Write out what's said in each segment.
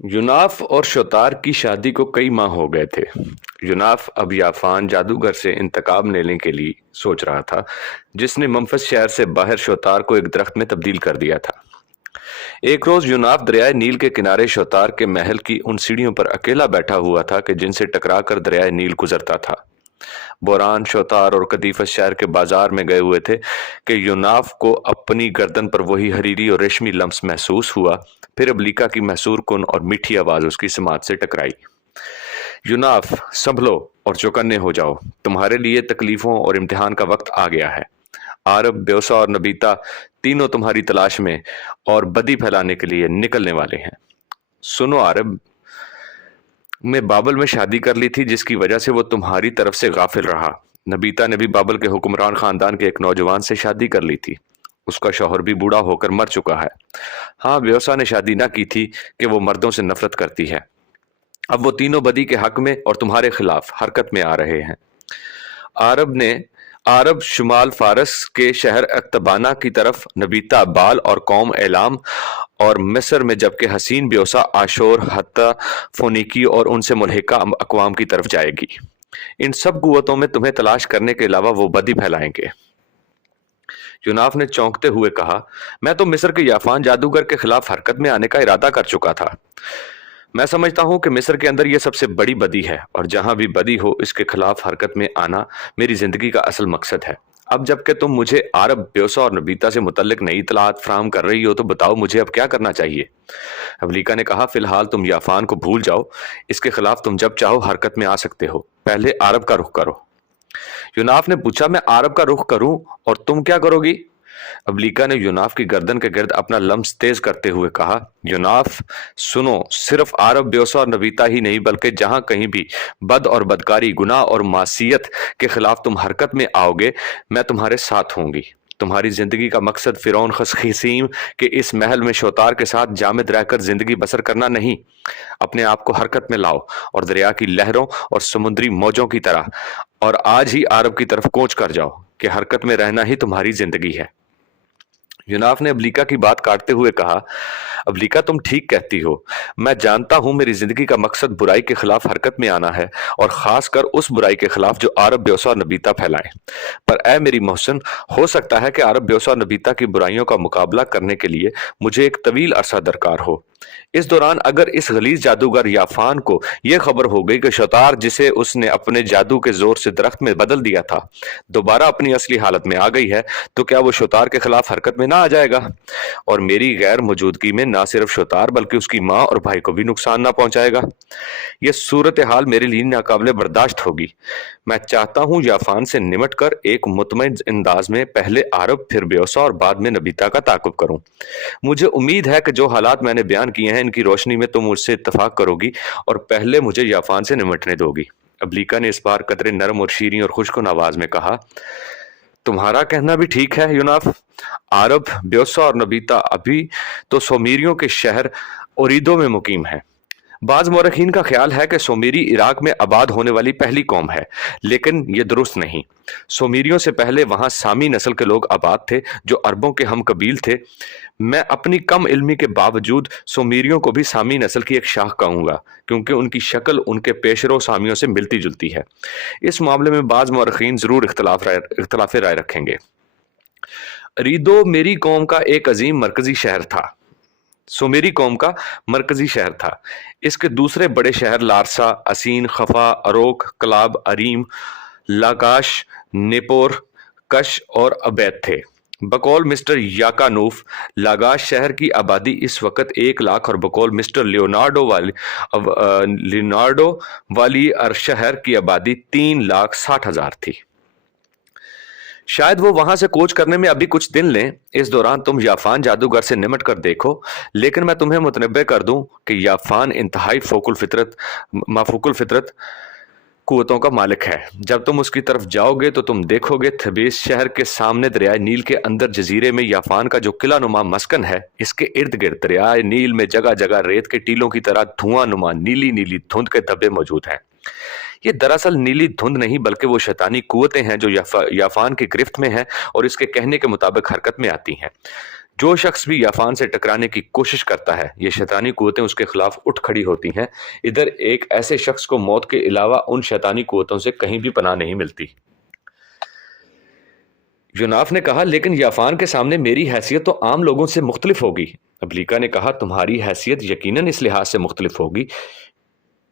यूनाफ और शोतार की शादी को कई माह हो गए थे। यूनाफ अब याफान जादूगर से इंतकाम लेने के लिए सोच रहा था, जिसने मंफस शहर से बाहर शोतार को एक दरख्त में तब्दील कर दिया था। एक रोज यूनाफ दरियाए नील के किनारे शोतार के महल की उन सीढ़ियों पर अकेला बैठा हुआ था कि जिनसे टकराकर दरियाए नील गुजरता था। बोरान, शोतार और कदीफस शहर के बाजार में गए हुए थे कि यूनाफ को अपनी गर्दन पर वही हरीरी और रेशमी लम्स महसूस हुआ। फिर अबलीका की महसूर कुन और मीठी आवाज उसकी समात से टकराई। यूनाफ, संभलो और चौकन्ने हो जाओ, तुम्हारे लिए तकलीफों और इम्तिहान का वक्त आ गया है। आरब, ब्योसा और नबीता तीनों तुम्हारी तलाश में और बदी फैलाने के लिए निकलने वाले हैं। सुनो आरब, मैं बाबल में शादी कर ली थी, जिसकी वजह से वो तुम्हारी तरफ से गाफिल रहा। नबीता ने भी बाबल के हुक्मरान खानदान के एक नौजवान से शादी कर ली थी। उसका शौहर भी बूढ़ा होकर मर चुका है। हाँ, ब्योसा ने शादी ना की थी कि वो मर्दों से नफरत करती है। अब वो तीनों बदी के हक में और तुम्हारे खिलाफ हरकत में आ रहे हैं। अरब शुमाल फारस के शहर अक्तबाना की तरफ, नबीता बाल और कौम एलाम, और मिस्र में जबकि हसीन ब्योसा आशोर, हत्ता, फोनिकी और उनसे मुल्हिका अकवाम की तरफ जाएगी। इन सब कुव्वतों में तुम्हें तलाश करने के अलावा वो बदी फैलाएंगे। यूनाफ ने चौंकते हुए कहा, मैं तो मिस्र के याफान जादूगर के खिलाफ हरकत में आने का इरादा कर चुका था। मैं समझता हूं कि मिस्र के अंदर यह सबसे बड़ी बदी है, और जहां भी बदी हो इसके खिलाफ हरकत में आना मेरी जिंदगी का असल मकसद है। अब जबकि तुम मुझे अरब, ब्योसा और नबीता से मुतल्लिक नई इतलात फराहम कर रही हो, तो बताओ मुझे अब क्या करना चाहिए। अबलीका ने कहा, फिलहाल तुम याफान को भूल जाओ। इसके खिलाफ तुम जब चाहो हरकत में आ सकते हो। पहले अरब का रुख करो। यूनाफ ने पूछा, मैं अरब का रुख करूं और तुम क्या करोगी। अबलीका ने यूनाफ की गर्दन के गिर्द अपना लम्स तेज करते हुए कहा, यूनाफ सुनो, सिर्फ अरब, ब्योसा और नबीता ही नहीं बल्कि जहां कहीं भी बद और बदकारी, गुनाह और मासियत के खिलाफ तुम हरकत में आओगे, मैं तुम्हारे साथ होंगी। तुम्हारी जिंदगी का मकसद फिरौन खसीम के इस महल में शोतार के साथ जामिद रहकर जिंदगी बसर करना नहीं। अपने आप को हरकत में लाओ और दरिया की लहरों और समुद्री मौजों की तरह और आज ही अरब की तरफ कूच कर जाओ कि हरकत में रहना ही तुम्हारी जिंदगी है। यूनाफ ने अबलीका की बात काटते हुए कहा, अबलीका तुम ठीक कहती हो। मैं जानता हूं मेरी जिंदगी का मकसद बुराई के खिलाफ हरकत में आना है, और खासकर उस बुराई के खिलाफ जो अरब, ब्योसा और नबीता फैलाएं। पर ए मेरी मोहसिन, हो सकता है कि अरब, ब्योसा और नबीता की बुराइयों का मुकाबला करने के लिए मुझे एक तवील अरसा दरकार हो। इस दौरान अगर इस गलीज जादूगर याफान को यह खबर हो गई कि शतार, जिसे उसने अपने जादू के जोर से दरख्त में बदल दिया था, दोबारा अपनी असली हालत में आ गई है, तो क्या वो शतार के खिलाफ हरकत में ना आ जाएगा और मेरी गैर मौजूदगी में ना सिर्फ शतार बल्कि उसकी माँ और भाई को भी नुकसान ना पहुंचाएगा। यह सूरत हाल मेरे लिए नाकाबिले बर्दाश्त होगी। मैं चाहता हूं याफान से निमट कर एक मुतमईन अंदाज में पहले अरब, फिर ब्योसा और बाद में नबीता का ताकुब करूं। मुझे उम्मीद है कि जो हालात मैंने बयान किए हैं, इनकी रोशनी में तुम मुझसे इत्तफाक करोगी और पहले मुझे याफान से निमटने दोगी। अबलीका ने इस बार कदरे नरम और शीरीं और खुशकुन आवाज में कहा, तुम्हारा कहना भी ठीक है यूनाफ। अरब, ब्योसा और नबीता अभी तो सोमीरियों के शहर ओरिदो में मुकीम है। बाज मौरखीन का ख्याल है कि सोमेरी इराक में आबाद होने वाली पहली कौम है, लेकिन यह दुरुस्त नहीं। सोमेरियों से पहले वहां सामी नस्ल के लोग आबाद थे जो अरबों के हम कबील थे। मैं अपनी कम इल्मी के बावजूद सोमेरियों को भी सामी नस्ल की एक शाख कहूंगा, क्योंकि उनकी शक्ल उनके पेशरो सामियों से मिलती जुलती है। इस मामले में बाज मौरखीन जरूर इख्तलाफ राय रखेंगे। रीदो मेरी कौम का एक अजीम मरकजी शहर था। सुमेरी कौम का मरकजी शहर था। इसके दूसरे बड़े शहर लारसा, असीन, खफा, अरोक, कलाब, अरीम, लाकाश, नेपोर, कश और अबैद थे। बकौल मिस्टर याकानूफ, लागाश शहर की आबादी इस वक्त 1 लाख और बकौल मिस्टर लियोनार्डो वाली शहर की आबादी 3,60,000 थी। शायद वो वहां से कोच करने में अभी कुछ दिन लें। इस दौरान तुम याफान जादूगर से निमट कर देखो, लेकिन मैं तुम्हें मुतनब्बे कर दूं कि याफान इंतहाई माफूकुल फितरत कुव्वतों का मालिक है। जब तुम उसकी तरफ जाओगे तो तुम देखोगे थबेस शहर के सामने दरियाए नील के अंदर जजीरे में याफान का जो किला नुमा मस्कन है, इसके इर्द गिर्द दरियाए नील में जगह जगह रेत के टीलों की तरह धुआं नुमा नीली नीली धुंध के धब्बे मौजूद हैं। ये दरअसल नीली धुंध नहीं बल्कि वो शैतानी कुव्वतें हैं जो याफान की गिरफ्त में हैं और इसके कहने के मुताबिक हरकत में आती हैं। जो शख्स भी याफान से टकराने की कोशिश करता है, ये शैतानी कुव्वतें उसके खिलाफ उठ खड़ी होती हैं। इधर एक ऐसे शख्स को मौत के अलावा उन शैतानी कुव्वतों से कहीं भी पनाह नहीं मिलती। यूनाफ ने कहा, लेकिन याफान के सामने मेरी हैसियत तो आम लोगों से मुख्तलिफ होगी। अब्लिका ने कहा, तुम्हारी हैसियत यकीनन इस लिहाज से मुख्तलिफ होगी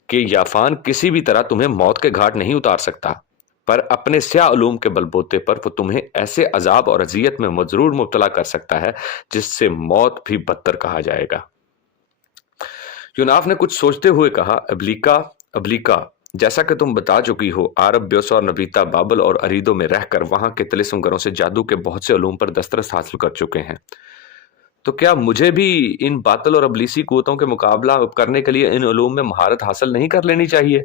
कि याफान किसी भी तरह तुम्हें मौत के घाट नहीं उतार सकता, पर अपने स्याह उलूम के बलबूते पर वो तुम्हें ऐसे अजाब और अजियत में जरूर मुब्तला कर सकता है जिससे मौत भी बदतर कहा जाएगा। यूनाफ ने कुछ सोचते हुए कहा, अब्लिका, जैसा कि तुम बता चुकी हो, आरब, ब्योसा और नबीता बाबल और अरीदों में रहकर वहां के तिलिस्मगरों से जादू के बहुत से उलूम पर दस्तरस हासिल कर चुके हैं, तो क्या मुझे भी इन बातल और अबलीसी कुव्वतों के मुकाबला करने के लिए इन उलूम में महारत हासिल नहीं कर लेनी चाहिए?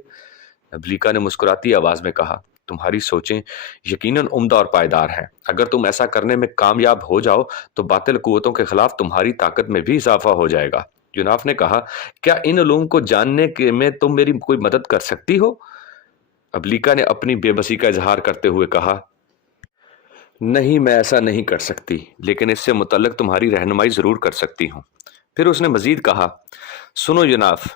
अब्लिका ने मुस्कुराती आवाज में कहा, तुम्हारी सोचें यकीनन उम्दा और पायदार हैं। अगर तुम ऐसा करने में कामयाब हो जाओ तो बातिल कुव्वतों के खिलाफ तुम्हारी ताकत में भी इजाफा हो जाएगा। यूनाफ ने कहा, क्या इन उलूम को जानने के में तुम मेरी कोई मदद कर सकती हो? अब्लिका ने अपनी बेबसी का इजहार करते हुए कहा, नहीं, मैं ऐसा नहीं कर सकती, लेकिन इससे मुतल्लिक तुम्हारी रहनुमाई जरूर कर सकती हूँ। फिर उसने मजीद कहा, सुनो यूनाफ,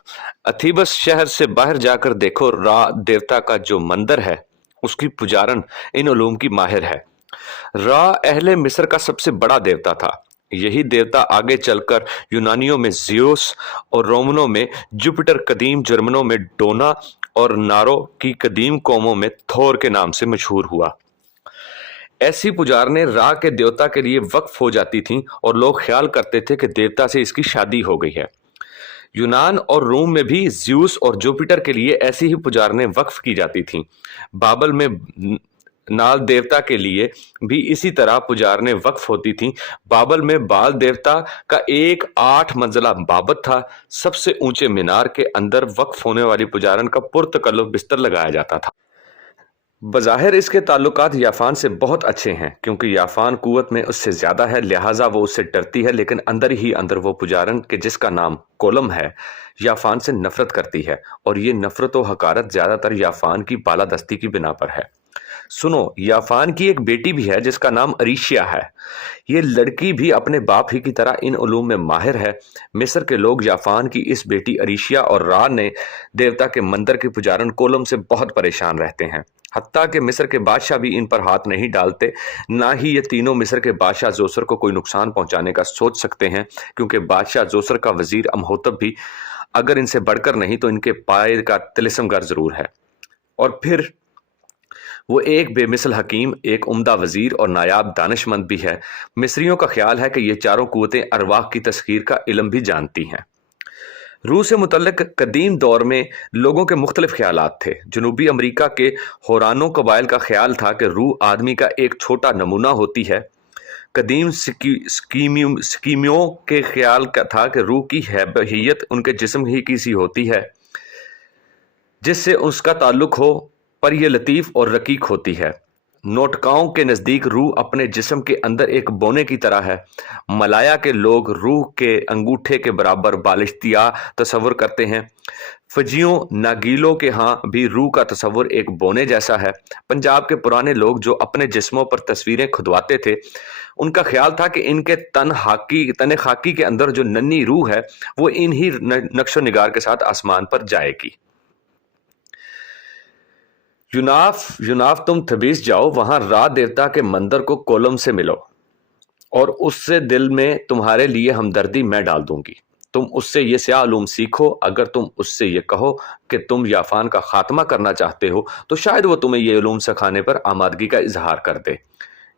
अथीबस शहर से बाहर जाकर देखो, रा देवता का जो मंदिर है उसकी पुजारन इन उलूम की माहिर है। रा अहले मिस्र का सबसे बड़ा देवता था। यही देवता आगे चलकर यूनानियों में ज़्यूस और रोमनों में जुपिटर, कदीम जर्मनों में डोना और नारो की कदीम कौमों में थोर के नाम से मशहूर हुआ। ऐसी पुजारने रा के देवता के लिए वक्फ हो जाती थीं और लोग ख्याल करते थे कि देवता से इसकी शादी हो गई है। यूनान और रोम में भी ज़्यूस और जुपिटर के लिए ऐसी ही पुजारने वक्फ की जाती थीं। बाबल में नाल देवता के लिए भी इसी तरह पुजारने वक्फ होती थीं। बाबल में बाल देवता का एक 8 मंजिला बाबत था। सबसे ऊंचे मीनार के अंदर वक्फ होने वाली पुजारन का पुरतकल्लुफ बिस्तर लगाया जाता था। बज़ाहिर इसके ताल्लुकात याफान से बहुत अच्छे हैं, क्योंकि याफान कुव्वत में उससे ज्यादा है, लिहाजा वो उससे डरती है, लेकिन अंदर ही अंदर वो पुजारन के जिसका नाम कोलम है याफान से नफरत करती है, और ये नफरत व हकारत ज्यादातर याफान की बालादस्ती की बिना पर है। सुनो, याफान की एक बेटी भी है जिसका नाम अरीशिया है। ये लड़की भी अपने बाप ही की तरह इन उलूम में माहिर है। मिस्र के लोग याफान की इस बेटी अरीशिया और रा ने देवता के मंदिर के पुजारन कोलम से बहुत परेशान रहते हैं। हत्ता कि मिस्र के बादशाह भी इन पर हाथ नहीं डालते, ना ही ये तीनों मिस्र के बादशाह जोसर को कोई नुकसान पहुंचाने का सोच सकते हैं, क्योंकि बादशाह जोसर का वजीर अमहोतब भी अगर इनसे बढ़कर नहीं तो इनके पाए का तिलिस्मगर जरूर है। और फिर वो एक बेमिसल हकीम, एक उम्दा वजीर और नायाब दानिशमंद भी है। मिस्रियों का ख्याल है कि ये चारों कुव्वतें अरवाह की तस्खीर का इल्म भी जानती हैं। रूह से मुतल्लिक कदीम दौर में लोगों के मुख्तलिफ ख्यालात थे। जनूबी अमरीका के होरानो कबाइल का ख्याल था कि रूह आदमी का एक छोटा नमूना होती है। कदीम स्कीमियों के ख्याल का था कि रूह की हैयत उनके जिस्म ही की सी होती है जिससे उसका ताल्लुक हो, पर यह लतीफ़ और रकीक होती है। नोटकाओं के नज़दीक रूह अपने जिस्म के अंदर एक बोने की तरह है। मलाया के लोग रूह के अंगूठे के बराबर बालिश्तिया तस्वुर करते हैं। फजियों नागीलों के यहाँ भी रूह का तस्वुर एक बोने जैसा है। पंजाब के पुराने लोग जो अपने जिस्मों पर तस्वीरें खुदवाते थे, उनका ख्याल था कि इनके तन खाकी के अंदर जो नन्ही रूह है वो इन्हीं नक्शो निगार के साथ आसमान पर जाएगी। यूनाफ तुम थबीस जाओ, वहां रा देवता के मंदिर को कोलम से मिलो और उससे दिल में तुम्हारे लिए हमदर्दी मैं डाल दूंगी। तुम उससे ये स्याह उलूम सीखो। अगर तुम उससे ये कहो कि तुम याफान का खात्मा करना चाहते हो तो शायद वो तुम्हें ये उलूम सिखाने पर आमादगी का इजहार कर दे।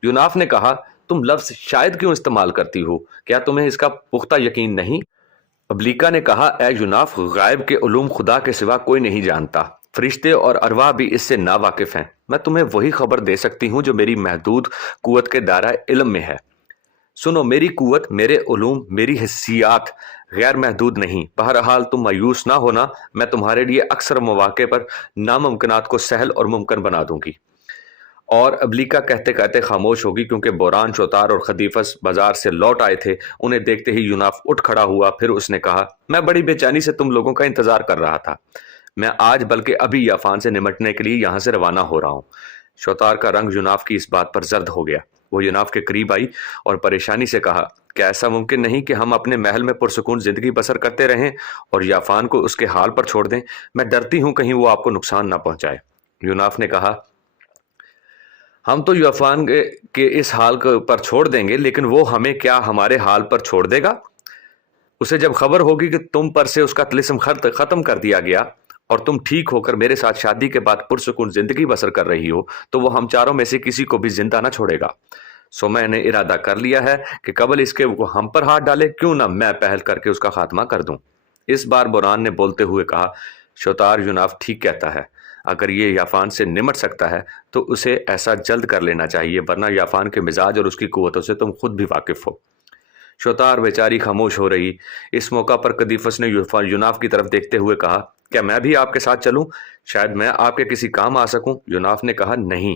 यूनाफ ने कहा, तुम लफ्ज शायद क्यों इस्तेमाल करती हो? क्या तुम्हें इसका पुख्ता यकीन नहीं? अब्लिका ने कहा, ए यूनाफ, गायब के उलूम खुदा के सिवा कोई नहीं जानता। फरिश्ते और अरवाह भी इससे नावाकिफ हैं। मैं तुम्हें वही खबर दे सकती हूँ जो मेरी महदूद कुव्वत के दायरा इल्म में है। सुनो, मेरी कुव्वत, मेरे उलूम, मेरी हिस्सियात गैर महदूद नहीं। बहरहाल तुम मायूस ना होना, मैं तुम्हारे लिए अक्सर मौके पर नामुमकिनात को सहल और मुमकिन बना दूंगी। और अब्लिका कहते कहते खामोश होगी, क्योंकि बोरान, शोतार और खदीफस बाजार से लौट आए थे। उन्हें देखते ही यूनाफ उठ खड़ा हुआ। फिर उसने कहा, मैं बड़ी बेचैनी से तुम लोगों का इंतजार कर रहा था। मैं आज बल्कि अभी याफान से निमटने के लिए यहाँ से रवाना हो रहा हूँ। शोतार का रंग यूनाफ की इस बात पर जर्द हो गया। وہ یناف کے قریب آئی اور پریشانی سے کہا کہ ایسا ممکن نہیں کہ ہم اپنے محل میں پرسکون زندگی بسر کرتے رہیں اور یافان کو اس کے حال پر چھوڑ دیں. میں ڈرتی ہوں کہیں وہ آپ کو نقصان نہ پہنچائے. یوناف نے کہا ہم تو یافان کے اس حال پر چھوڑ دیں گے، لیکن وہ ہمیں کیا ہمارے حال پر چھوڑ دے گا؟ اسے جب خبر ہوگی کہ تم پر سے اس کا طلسم ختم کر دیا گیا اور تم ٹھیک ہو کر میرے ساتھ شادی کے بعد پرسکون زندگی بسر کر رہی ہو، تو وہ ہم چاروں میں سے کسی کو بھی زندہ نہ چھوڑے گا. سو میں نے ارادہ کر لیا ہے کہ قبل اس کے وہ ہم پر ہاتھ ڈالے، کیوں نہ میں پہل کر کے اس کا خاتمہ کر دوں. اس بار بوران نے بولتے ہوئے کہا شوتار یوناف ٹھیک کہتا ہے. اگر یہ یافان سے نمٹ سکتا ہے تو اسے ایسا جلد کر لینا چاہیے، ورنہ یافان کے مزاج اور اس کی قوتوں سے تم خود بھی واقف ہو. شوتار بیچاری خاموش ہو رہی. اس موقع پر قدیفس نے یوناف کی طرف دیکھتے ہوئے کہا کیا میں بھی آپ کے ساتھ چلوں؟ شاید میں آپ کے کسی کام آ سکوں. یوناف نے کہا نہیں،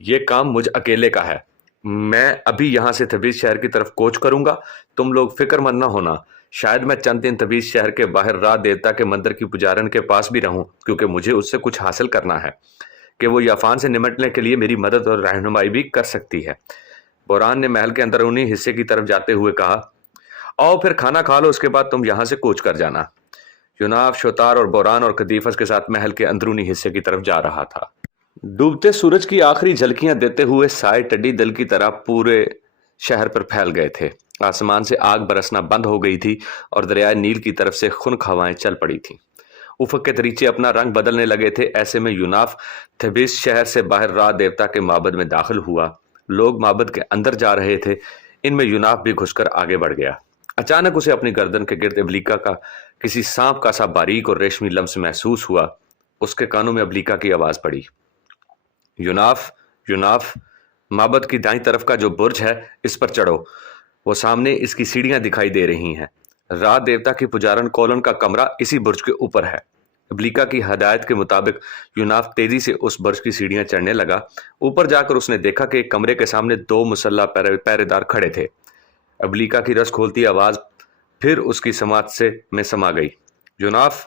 یہ کام مجھ اکیلے کا ہے. میں ابھی یہاں سے تبریز شہر کی طرف کوچ کروں گا. تم لوگ فکر مند نہ ہونا. شاید میں چند دن تبریز شہر کے باہر راہ دیوتا کے مندر کی پجارن کے پاس بھی رہوں، کیونکہ مجھے اس سے کچھ حاصل کرنا ہے کہ وہ یافان سے نمٹنے کے لیے میری مدد اور رہنمائی بھی کر سکتی ہے. بوران نے محل کے اندرونی حصے کی طرف جاتے ہوئے کہا آؤ پھر کھانا کھا لو، اس کے بعد تم یہاں سے کوچ کر جانا. یوناف شوتار اور بوران اور قدیفس کے ساتھ محل کے اندرونی حصے کی طرف جا رہا تھا. ڈوبتے سورج کی آخری جھلکیاں دیتے ہوئے سائے ٹڈی دل کی طرح پورے شہر پر پھیل گئے تھے. آسمان سے آگ برسنا بند ہو گئی تھی اور دریائے نیل کی طرف سے خنک ہوائیں چل پڑی تھیں. افق کے دریچے اپنا رنگ بدلنے لگے تھے. ایسے میں یوناف تھبیس شہر سے باہر راہ دیوتا کے معبد میں داخل ہوا. لوگ معبد کے اندر جا رہے تھے. ان میں یوناف بھی گھس کر آگے بڑھ گیا. اچانک اسے اپنی گردن کے گرد ابلیکا کا کسی سانپ کا سا باریک اور ریشمی لمس محسوس ہوا. اس کے کانوں میں ابلیکا کی آواز پڑی یوناف یوناف، معبد کی دائیں طرف کا جو برج ہے اس پر چڑھو. وہ سامنے اس کی سیڑھیاں دکھائی دے رہی ہیں. راہ دیوتا کی پجارن کولن کا کمرہ اسی برج کے اوپر ہے. ابلیکا کی ہدایت کے مطابق یوناف تیزی سے اس برج کی سیڑھیاں چڑھنے لگا. اوپر جا کر اس نے دیکھا کہ ایک کمرے کے سامنے 2 مسلح پہرے دار کھڑے تھے. ابلیکا کی رس کھولتی آواز پھر اس کی سماعت میں سما گئی. یوناف،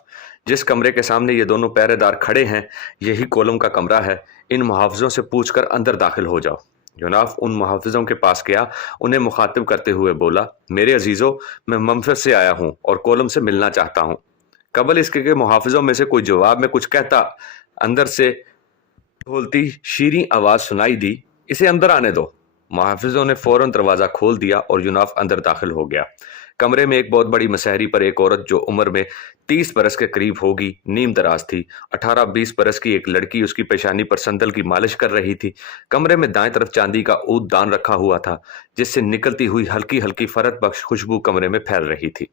جس کمرے کے سامنے یہ دونوں پہرے دار کھڑے ہیں یہی کولم کا کمرہ ہے. ان محافظوں سے پوچھ کر اندر داخل ہو جاؤ. یوناف ان محافظوں کے پاس گیا. انہیں مخاطب کرتے ہوئے بولا میرے عزیزو، میں منفس سے آیا ہوں اور کولم سے ملنا چاہتا ہوں. قبل اس کے کہ محافظوں میں سے کوئی جواب میں کچھ کہتا، اندر سے کھولتی شیریں آواز سنائی دی اسے اندر آنے دو. محافظوں نے فوراً دروازہ کھول دیا اور یوناف اندر داخل ہو گیا. کمرے میں ایک بہت بڑی مسہری پر ایک عورت جو عمر میں 30 برس کے قریب ہوگی نیم دراز تھی. 18-20 برس کی ایک لڑکی اس کی پیشانی پر سندل کی مالش کر رہی تھی. کمرے میں دائیں طرف چاندی کا عود دان رکھا ہوا تھا جس سے نکلتی ہوئی ہلکی ہلکی فرت بخش خوشبو کمرے میں پھیل رہی تھی.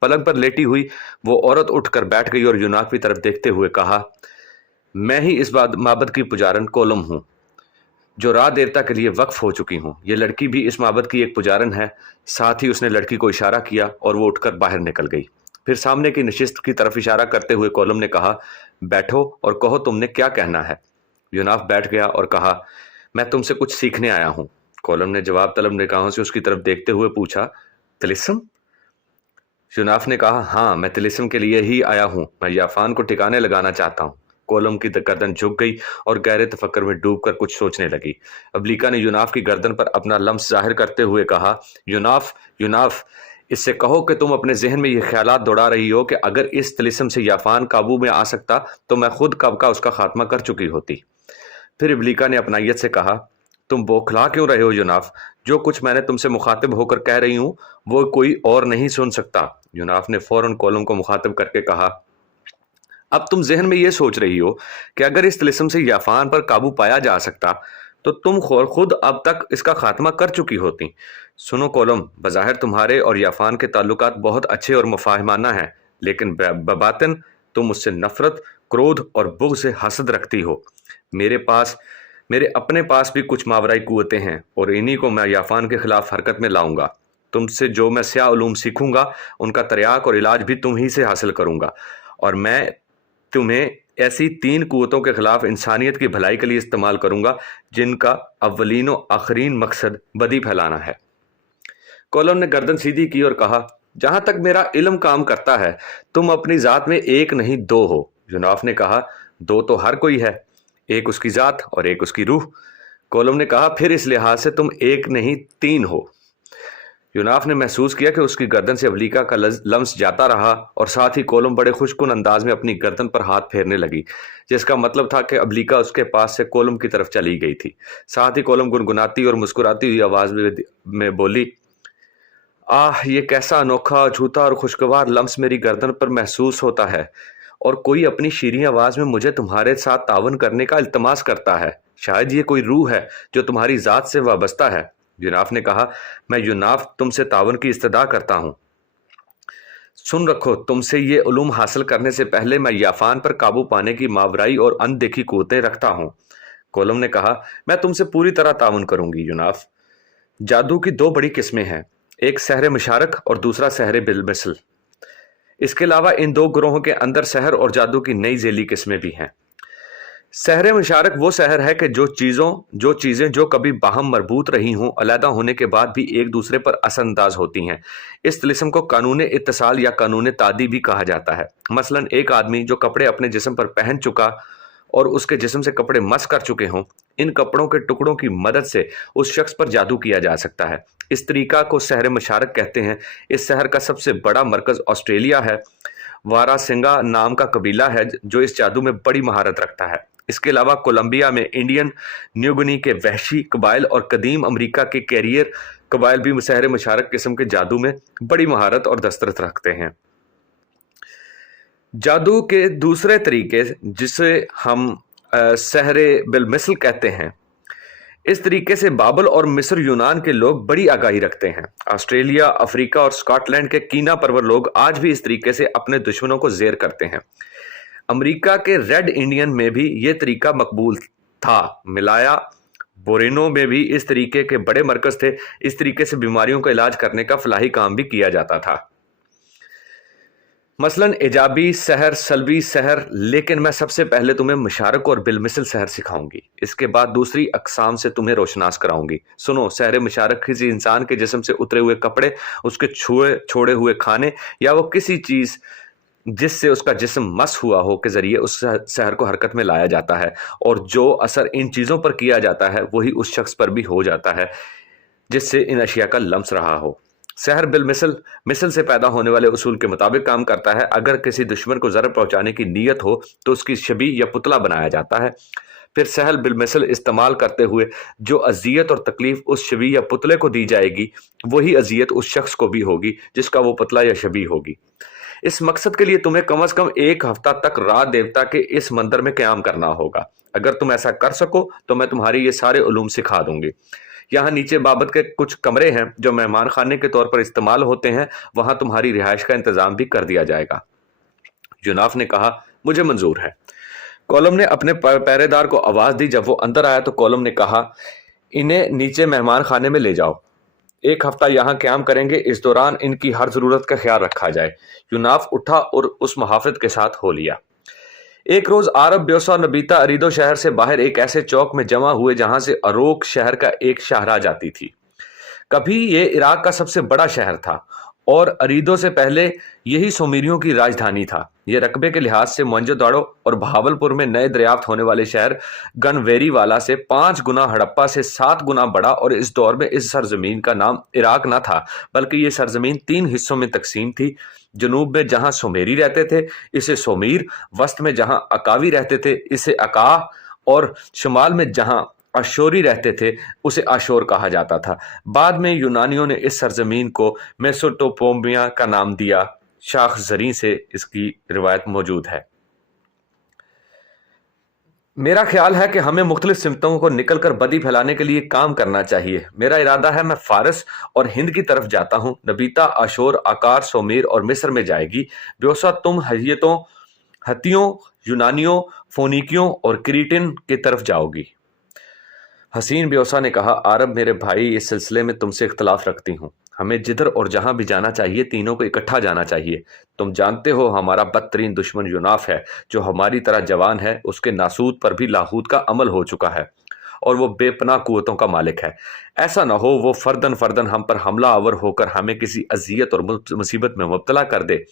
پلنگ پر لیٹی ہوئی وہ عورت اٹھ کر بیٹھ گئی اور یوناف کی طرف دیکھتے ہوئے کہا میں ہی اس معبد کی پجارن کولم ہوں جو راہ دیوتا کے لیے وقف ہو چکی ہوں. یہ لڑکی بھی اس معبد کی ایک پجارن ہے. ساتھ ہی اس نے لڑکی کو اشارہ کیا اور وہ اٹھ کر باہر نکل گئی. پھر سامنے کی نشست کی طرف اشارہ کرتے ہوئے کولم نے کہا بیٹھو اور کہو تم نے کیا کہنا ہے. یوناف بیٹھ گیا اور کہا میں تم سے کچھ سیکھنے آیا ہوں. کولم نے جواب طلب نگاہوں سے اس کی طرف دیکھتے ہوئے پوچھا طلسم؟ یوناف نے کہا ہاں، میں طلسم کے لیے ہی آیا ہوں. میں یافان کو ٹھکانے لگانا چاہتا ہوں. کولم کی گردن جھک گئی اور گہرے تفکر میں ڈوب کر کچھ سوچنے لگی. ابلیکا نے یوناف کی گردن پر اپنا لمس ظاہر کرتے ہوئے کہا یوناف یوناف، اس سے کہو کہ تم اپنے ذہن میں یہ خیالات دوڑا رہی ہو کہ اگر اس طلسم سے یافان قابو میں آ سکتا تو میں خود کب کا اس کا خاتمہ کر چکی ہوتی. پھر ابلیکا نے اپنائیت سے کہا تم بوکھلا کیوں رہے ہو یوناف؟ جو کچھ میں نے تم سے مخاطب ہو کر کہہ رہی ہوں وہ کوئی اور نہیں سن سکتا. یوناف نے فوراً کولم کو مخاطب کر کے کہا اب تم ذہن میں یہ سوچ رہی ہو کہ اگر اس طلسم سے یافان پر قابو پایا جا سکتا تو تم خود اب تک اس کا خاتمہ کر چکی ہوتی. سنو کولم، بظاہر تمہارے اور یافان کے تعلقات بہت اچھے اور مفاہمانہ ہیں، لیکن بباطن تم اس سے نفرت، کرودھ اور بغض سے حسد رکھتی ہو. میرے اپنے پاس بھی کچھ ماورائی قوتیں ہیں اور انہی کو میں یافان کے خلاف حرکت میں لاؤں گا. تم سے جو میں سیاہ علوم سیکھوں گا ان کا تریاق اور علاج بھی تم ہی سے حاصل کروں گا، اور میں تمہیں ایسی 3 قوتوں کے خلاف انسانیت کی بھلائی کے لیے استعمال کروں گا جن کا اولین و آخرین مقصد بدی پھیلانا ہے. کولم نے گردن سیدھی کی اور کہا جہاں تک میرا علم کام کرتا ہے تم اپنی ذات میں ایک نہیں 2 ہو. یوناف نے کہا 2 تو ہر کوئی ہے، ایک اس کی ذات اور ایک اس کی روح. कोलम ने कहा, फिर इस लिहाज से तुम एक नहीं तीन हो। यूनाफ ने महसूस किया कि उसकी गर्दन से अवलीका का लम्स जाता रहा और साथ ही कोलम बड़े खुशकुन अंदाज में अपनी गर्दन पर हाथ फेरने लगी, जिसका मतलब था कि अवलीका उसके पास से कोलम की तरफ चली गई थी। साथ ही कोलम गुनगुनाती और मुस्कुराती हुई आवाज में बोली, आह, ये कैसा अनोखा, झूठा और खुशगवार लम्स मेरी गर्दन पर महसूस होता है, और कोई अपनी शीरीं आवाज में मुझे तुम्हारे साथ तावन करने का इल्तमास करता है। शायद ये कोई रूह है जो तुम्हारी जात से वाबस्ता है। यूनाफ ने कहा, मैं यूनाफ तुमसे तावन की इस्तदा करता हूं। सुन रखो, तुमसे ये उलूम हासिल करने से पहले मैं याफान पर काबू पाने की मावराई और अनदेखी कुव्वतें रखता हूं। कोलम ने कहा, मैं तुमसे पूरी तरह तावन करूंगी यूनाफ। जादू की दो बड़ी किस्में हैं, एक सहर मुशारक और दूसरा सहर बिलमिसल। इसके अलावा इन दो ग्रोहों के अंदर सहर और जादू की नई झेली किस्में भी हैं। सहर मुशारक वो सहर है कि जो चीज़ें जो कभी बाहम मरबूत रही हों, अलहदा होने के बाद भी एक दूसरे पर असरअंदाज होती हैं। इस तिलिस्म को कानून इत्तिसाल या कानून तादी भी कहा जाता है। मसलन एक आदमी जो कपड़े अपने जिस्म पर पहन चुका और उसके जिस्म से कपड़े मस कर चुके हों, इन कपड़ों के टुकड़ों की मदद से उस शख्स पर जादू किया जा सकता है। इस तरीका को सहर मुशारक कहते हैं। इस सहर का सबसे बड़ा मरकज ऑस्ट्रेलिया है। वारासिंगा नाम का कबीला है जो इस जादू में बड़ी महारत रखता है। इसके अलावा कोलंबिया में इंडियन न्यूगिनी के वहशी कबाइल और कदीम अमेरिका के कैरियर कबाइल भी सहर मुशारक किस्म के जादू में बड़ी महारत और दस्तरस रखते हैं। जादू के दूसरे तरीके जिसे हम सहर बिलमिसल कहते हैं, इस तरीके से बाबल और मिस्र यूनान के लोग बड़ी आगाही रखते हैं। ऑस्ट्रेलिया, अफ्रीका और स्कॉटलैंड के कीना परवर लोग आज भी इस तरीके से अपने दुश्मनों को जेर करते हैं। अमेरिका के रेड इंडियन में भी ये तरीका मकबूल था। मिलाया बोरेनो में भी इस तरीके के बड़े मरकज थे। इस तरीके से बीमारियों का इलाज करने का फलाही काम भी किया जाता था, मसलन एजाबी सहर, सलबी सहर। लेकिन मैं सबसे पहले तुम्हें मुशारक और बिलमिसल सहर सिखाऊंगी। इसके बाद दूसरी अकसाम से तुम्हें रोशनास कराऊंगी। सुनो, सहर मुशारक किसी इंसान के जिस्म से उतरे हुए कपड़े, उसके छोड़े हुए खाने या वो किसी चीज जिससे उसका जिस्म मस हुआ हो के जरिए उस सहर को हरकत में लाया जाता है, और जो असर इन चीजों पर किया जाता है वही उस शख्स पर भी हो जाता है जिससे इन अशिया का लम्स रहा हो। सहर बिलमिसल मिसल से पैदा होने वाले उसूल के मुताबिक काम करता है। अगर किसी दुश्मन को जरर पहुंचाने की नीयत हो तो उसकी शबी या पुतला बनाया जाता है। फिर सहल बिलमिसल इस्तेमाल करते हुए जो अजियत और तकलीफ उस शबी या पुतले को दी जाएगी, वही अजियत उस शख्स को भी होगी जिसका वो पुतला या शबी होगी। इस मकसद के लिए तुम्हें कम से कम एक हफ्ता तक रात देवता के इस मंदिर में क़याम करना होगा। अगर तुम ऐसा कर सको तो मैं तुम्हारी ये सारे उलूम सिखा दूंगी। यहाँ नीचे बाबत के कुछ कमरे हैं जो मेहमान खाने के तौर पर इस्तेमाल होते हैं, वहां तुम्हारी रिहाइश का इंतजाम भी कर दिया जाएगा। यूनाफ ने कहा, मुझे मंजूर है। कोलम ने अपने पहरेदार को आवाज दी। जब वो अंदर आया तो कोलम ने कहा, इन्हें नीचे मेहमान खाने में ले जाओ। एक हफ्ता यहाँ क़याम करेंगे, इस दौरान इनकी हर जरूरत का ख्याल रखा जाए। यूनाफ उठा और उस मुहाफिज के साथ हो लिया। एक रोज आरब, ब्योसा और नबीता अरीदो शहर से बाहर एक ऐसे चौक में जमा हुए जहां से अरोक शहर का एक शाहरा जाती थी। कभी ये इराक का सबसे बड़ा शहर था और अरीदो से पहले यही सोमेरियों की राजधानी था। ये रकबे के लिहाज से मोहनजोदाड़ो और बहावलपुर में नए दरियाफ्त होने वाले शहर गनवेरीवाला से 5 गुना, हड़प्पा से 7 गुना बड़ा, और इस दौर में इस सरजमीन का नाम इराक न था बल्कि ये सरजमीन 3 हिस्सों में तकसीम थी। जनूब में जहां सोमेरी रहते थे इसे सोमीर, वस्त में जहां अकावी रहते थे इसे अका, और शुमाल में जहां अशोरी रहते थे उसे आशोर कहा जाता था। बाद में यूनानियों ने इस सरजमीन को मेसोपोटामिया का नाम दिया। शाख जरी से इसकी रिवायत मौजूद है। मेरा ख्याल है कि हमें मुख्तलिफ सिमतों को निकल कर बदी फैलाने के लिए काम करना चाहिए। मेरा इरादा है मैं फारस और हिंद की तरफ जाता हूँ। नबीता आशोर, आकार, सोमीर और मिस्र में जाएगी। ब्योसा तुम हतियों, यूनानियों, फोनिकियों और क्रीटिन की तरफ जाओगी। हसीन ब्योसा ने कहा, आरब मेरे भाई, इस सिलसिले में तुमसे इख्तलाफ रखती हूँ। हमें जिधर और जहां भी जाना चाहिए तीनों को इकट्ठा जाना चाहिए। तुम जानते हो हमारा बदतरीन दुश्मन यूनाफ है जो हमारी तरह जवान है। उसके नासूद पर भी लाहूत का अमल हो चुका है और वो बेपनाह कुव्वतों का मालिक है। ऐसा ना हो वो फर्दन हम पर हमला आवर होकर हमें किसी अजियत और मुसीबत में मुब्तला कर दे।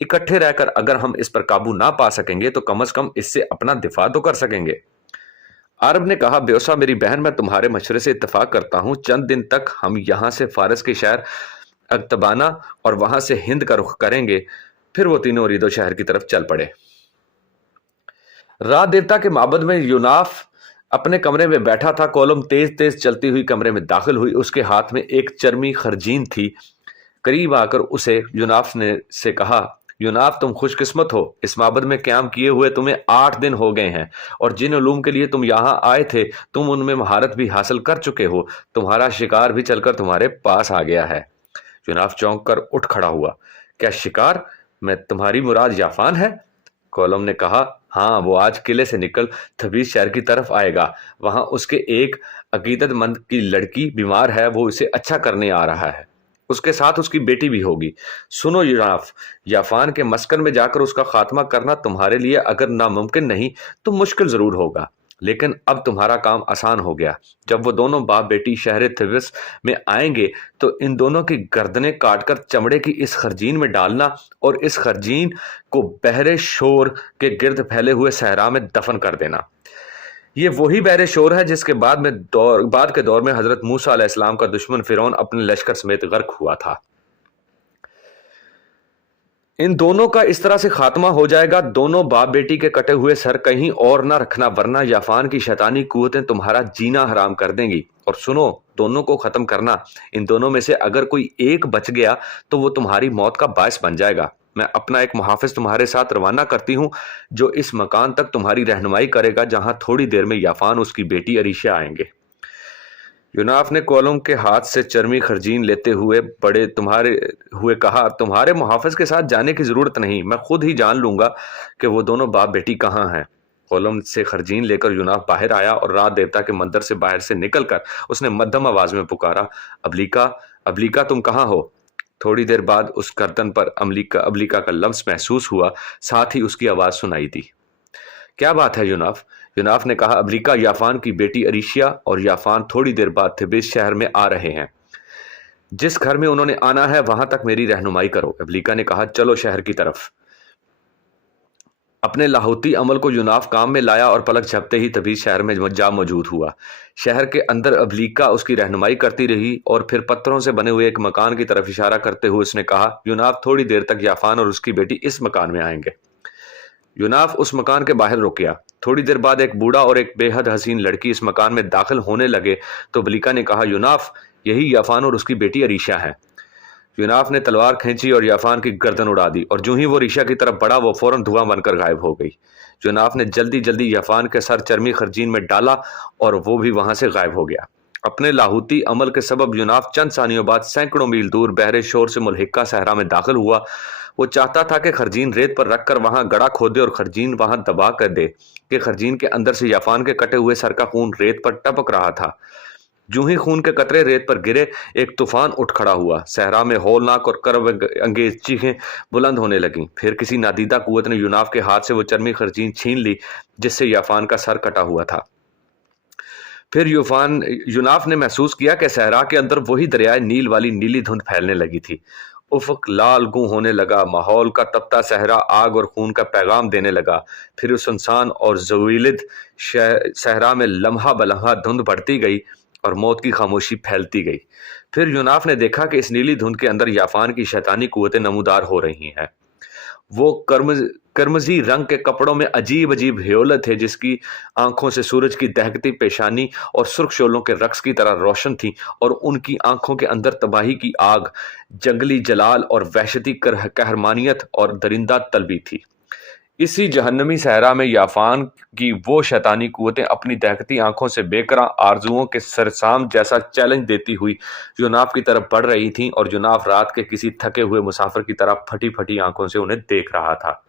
इकट्ठे रहकर अगर हम इस पर काबू ना पा सकेंगे तो कम से कम इससे अपना दिफा तो कर सकेंगे। अरब ने कहा, ब्योसा मेरी बहन, मैं तुम्हारे मशवरे से इत्तेफाक करता हूँ। चंद दिन तक हम यहाँ से फारस के शहर अक्तबाना और वहां से हिंद का रुख करेंगे। फिर वो तीनों ओरीदो शहर की तरफ चल पड़े। रात देवता के माबद में यूनाफ अपने कमरे में बैठा था। कोलम तेज तेज चलती हुई कमरे में दाखिल हुई। उसके हाथ में एक चर्मी खरजीन थी। करीब आकर उसे यूनाफ ने से कहा, यूनाफ तुम खुशकिस्मत हो, इस माबद में क्याम किए हुए तुम्हें 8 दिन हो गए हैं, और जिन उलूम के लिए तुम यहाँ आए थे तुम उनमें महारत भी हासिल कर चुके हो। तुम्हारा शिकार भी चलकर तुम्हारे पास आ गया है। यूनाफ चौंक कर उठ खड़ा हुआ। क्या शिकार? मैं तुम्हारी मुराद याफान है? कोलम ने कहा, हाँ, वो आज किले से निकल थबीज शहर की तरफ आएगा। वहां उसके एक अकीदतमंद की लड़की बीमार है, वो उसे अच्छा करने आ रहा है। उसके साथ उसकी बेटी भी होगी। सुनो यूनाफ, याफान के मस्कन में जाकर उसका खात्मा करना तुम्हारे लिए अगर नामुमकिन नहीं तो मुश्किल जरूर होगा, लेकिन अब तुम्हारा काम आसान हो गया। जब वो दोनों बाप बेटी शहर थबिस में आएंगे तो इन दोनों की गर्दनें काटकर चमड़े की इस खरजीन में डालना और इस खरजीन को बहरे शोर के गिर्द फैले हुए सहरा में दफन कर देना। ये वही बहरे शोर है जिसके बाद के दौर में हजरत मूसा अलैहिस्सलाम का दुश्मन फिरौन अपने लश्कर समेत गर्क हुआ था। इन दोनों का इस तरह से खात्मा हो जाएगा। दोनों बाप बेटी के कटे हुए सर कहीं और ना रखना, वरना याफान की शैतानी कुव्वतें तुम्हारा जीना हराम कर देंगी। और सुनो, दोनों को खत्म करना। इन दोनों में से अगर कोई एक बच गया तो वो तुम्हारी मौत का बायस बन जाएगा। मैं अपना एक मुहाफिज तुम्हारे साथ रवाना करती हूँ, जो इस मकान तक तुम्हारी रहनुमाई करेगा जहां थोड़ी देर में याफान उसकी बेटी अरीशा आएंगे। यूनाफ ने कोलम के हाथ से चर्मी खरजीन लेते हुए कहा, तुम्हारे मुहाफिज के साथ जाने की जरूरत नहीं, मैं खुद ही जान लूंगा कि वो दोनों बाप बेटी कहाँ हैं। कोलम से खरजीन लेकर यूनाफ बाहर आया और रात देवता के मंदिर से बाहर से निकलकर उसने मध्यम आवाज में पुकारा, अबलीका, अबलीका, तुम कहाँ हो? थोड़ी देर बाद उस गर्दन पर अबलीका का लफ्ज महसूस हुआ, साथ ही उसकी आवाज सुनाई दी। क्या बात है यूनाफ? यूनाफ ने कहा, अबलीका, याफान की बेटी अरीशिया और याफान थोड़ी देर बाद थिबिस शहर में आ रहे हैं। जिस घर में उन्होंने आना है वहां तक मेरी रहनुमाई करो। अबलीका ने कहा, चलो शहर की तरफ। अपने लाहौती अमल को यूनाफ काम में लाया और पलक झपते ही तभी शहर में जा मौजूद हुआ। शहर के अंदर अबलीका उसकी रहनुमाई करती रही और फिर पत्थरों से बने हुए एक मकान की तरफ इशारा करते हुए उसने कहा, यूनाफ, थोड़ी देर तक याफान और उसकी बेटी इस मकान में आएंगे। यूनाफ उस मकान के बाहर रुक गया। थोड़ी देर बाद एक बूढ़ा और एक बेहद हसीन लड़की इस मकान में दाखिल होने लगे तो अबलीका ने कहा, यूनाफ, यही याफान और उसकी बेटी अरीशा है। यूनाफ ने तलवार खींची और याफान की गर्दन उड़ा दी, और जो ही वो रीशा की तरफ बढ़ा वो फौरन धुआं बनकर गायब हो गई। यूनाफ ने जल्दी जल्दी याफान के सर चर्मी खरजीन में डाला और वो भी वहां से गायब हो गया। अपने लाहूती अमल के सबब यूनाफ चंद सानियों बाद सैकड़ों मील दूर बहरे शोर से मुल्हिका सहरा में दाखिल हुआ। वो चाहता था कि खरजीन रेत पर रखकर वहां गड़ा खोदे और खरजीन वहां दबा कर दे कि खरजीन के अंदर से याफान के कटे हुए सर का खून रेत पर टपक रहा था। जो ही खून के कतरे रेत पर गिरे, एक तूफान उठ खड़ा हुआ। सहरा में हौलनाक और करब अंगेज चीखें बुलंद होने लगीं। फिर किसी नादीदा कुव्वत ने यूनाफ के हाथ से वो चर्मी खरजीन छीन ली जिससे याफान का सर कटा हुआ था। फिर यूनाफ ने महसूस किया कि सहरा के अंदर वही दरियाए नील वाली नीली धुंध फैलने लगी थी। उफक लाल गूं होने लगा। माहौल का तपता सहरा आग और खून का पैगाम देने लगा। फिर उस सुनसान और ज़वीलिद सहरा में लम्हा बलम्हा धुंध बढ़ती गई और मौत की खामोशी फैलती गई। फिर यूनाफ ने देखा कि इस नीली धुंध के अंदर याफान की शैतानी कुव्वतें नमूदार हो रही हैं। वो करमजी रंग के कपड़ों में अजीब अजीब ह्योले थे, जिसकी आंखों से सूरज की दहकती पेशानी और सुर्ख शोलों के रक्स की तरह रोशन थी, और उनकी आंखों के अंदर तबाही की आग, जंगली जलाल और वहशती कहरमानियत और दरिंदा तलबी थी। इसी जहन्नमी सहरा में याफान की वो शैतानी कुव्वतें अपनी दहकती आंखों से बेकरां आरजुओं के सरसाम जैसा चैलेंज देती हुई यूनाफ की तरफ बढ़ रही थीं, और यूनाफ रात के किसी थके हुए मुसाफिर की तरह फटी फटी आंखों से उन्हें देख रहा था।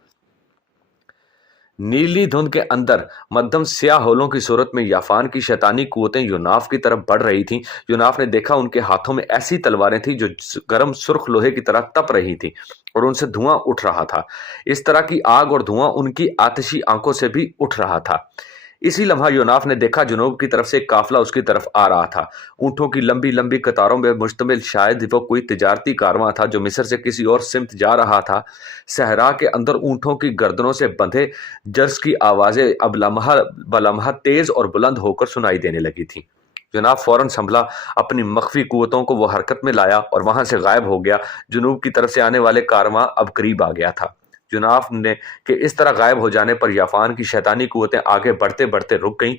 नीली धुंध के अंदर मध्यम स्याह होलों की सूरत में याफान की शैतानी कुव्वतें यूनाफ की तरफ बढ़ रही थीं। यूनाफ ने देखा उनके हाथों में ऐसी तलवारें थीं जो गर्म सुर्ख लोहे की तरह तप रही थीं और उनसे धुआं उठ रहा था। इस तरह की आग और धुआं उनकी आतिशी आंखों से भी उठ रहा था। इसी लम्हा यूनाफ ने देखा जुनूब की तरफ से एक काफिला उसकी तरफ आ रहा था। ऊँटों की लंबी लंबी कतारों में मुश्तमिल, शायद वो कोई तिजारती कारवां था जो मिस्र से किसी और सिमत जा रहा था। सहरा के अंदर ऊँटों की गर्दनों से बंधे जर्स की आवाज़ें अब लम्हा बलम्हा तेज और बुलंद होकर सुनाई देने लगी थीं। जनाब फौरन संभला, अपनी मख्फी कुव्वतों को वो हरकत में लाया और वहां से गायब हो गया। जुनूब की तरफ से आने वाले कारवां अब करीब आ गया था। जुनाफ ने के इस तरह गायब हो जाने पर याफान की शैतानी कुव्वतें आगे बढ़ते बढ़ते रुक गईं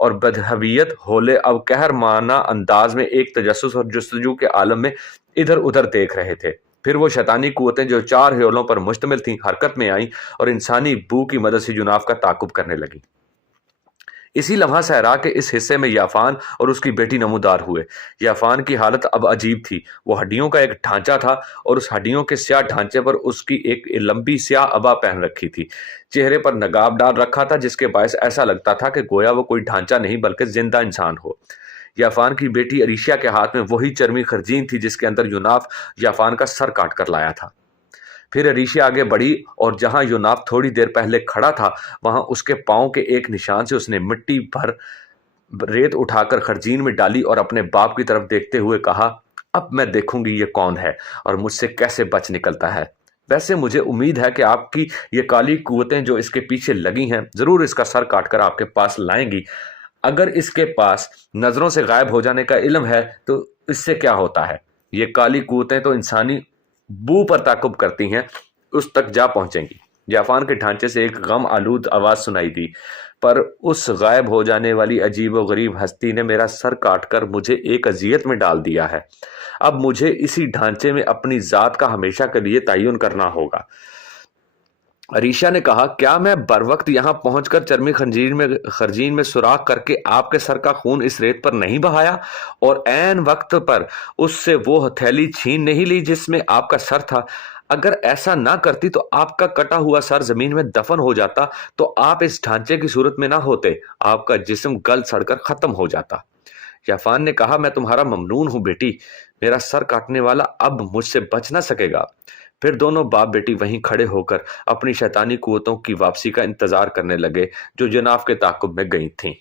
और बदहवियत होले अब कहर माना अंदाज में एक तजस्सुस और जुस्तजू के आलम में इधर उधर देख रहे थे। फिर वो शैतानी कुव्वतें जो 4 ह्योलों पर मुश्तमिल थीं हरकत में आईं और इंसानी बू की मदद से जुनाफ का ताकुब करने लगी। इसी लम्हा सहरा के इस हिस्से में याफान और उसकी बेटी नमूदार हुए। याफान की हालत अब अजीब थी। वो हड्डियों का एक ढांचा था और उस हड्डियों के स्याह ढांचे पर उसकी एक लंबी स्याह अबा पहन रखी थी। चेहरे पर नकाब डाल रखा था जिसके बायस ऐसा लगता था कि गोया वो कोई ढांचा नहीं बल्कि जिंदा इंसान हो। याफान की बेटी अरीशिया के हाथ में वही चर्मी खरजीन थी जिसके अंदर यूनाफ याफान का सर काट कर लाया था। फिर अरीशिया आगे बढ़ी और जहां यूनाफ थोड़ी देर पहले खड़ा था वहां उसके पांव के एक निशान से उसने मिट्टी भर रेत उठाकर खरजीन में डाली और अपने बाप की तरफ देखते हुए कहा, अब मैं देखूंगी ये कौन है और मुझसे कैसे बच निकलता है। वैसे मुझे उम्मीद है कि आपकी ये काली कुव्वतें जो इसके पीछे लगी हैं जरूर इसका सर काटकर आपके पास लाएंगी। अगर इसके पास नजरों से गायब हो जाने का इल्म है तो इससे क्या होता है। ये काली कुव्वतें तो इंसानी बू पर ताकुब करती हैं, उस तक जा पहुंचेंगी। जाफान के ढांचे से एक गम आलूद आवाज सुनाई दी, पर उस गायब हो जाने वाली अजीब व गरीब हस्ती ने मेरा सर काटकर मुझे एक अजियत में डाल दिया है। अब मुझे इसी ढांचे में अपनी जात का हमेशा के लिए तयन करना होगा। अरीशा ने कहा, क्या मैं बर वक्त यहाँ पहुंचकर चर्मी खरजीन में सुराख करके आपके सर का खून इस रेत पर नहीं बहाया और ऐन वक्त पर उससे वो हथेली छीन नहीं ली जिसमें आपका सर था। अगर ऐसा ना करती तो आपका कटा हुआ सर जमीन में दफन हो जाता, तो आप इस ढांचे की सूरत में ना होते, आपका जिस्म गल सड़कर खत्म हो जाता। याफान ने कहा, मैं तुम्हारा ममनून हूं बेटी, मेरा सर काटने वाला अब मुझसे बच ना सकेगा। फिर दोनों बाप बेटी वहीं खड़े होकर अपनी शैतानी कुव्वतों की वापसी का इंतजार करने लगे जो जनाब के ताकुब में गई थीं।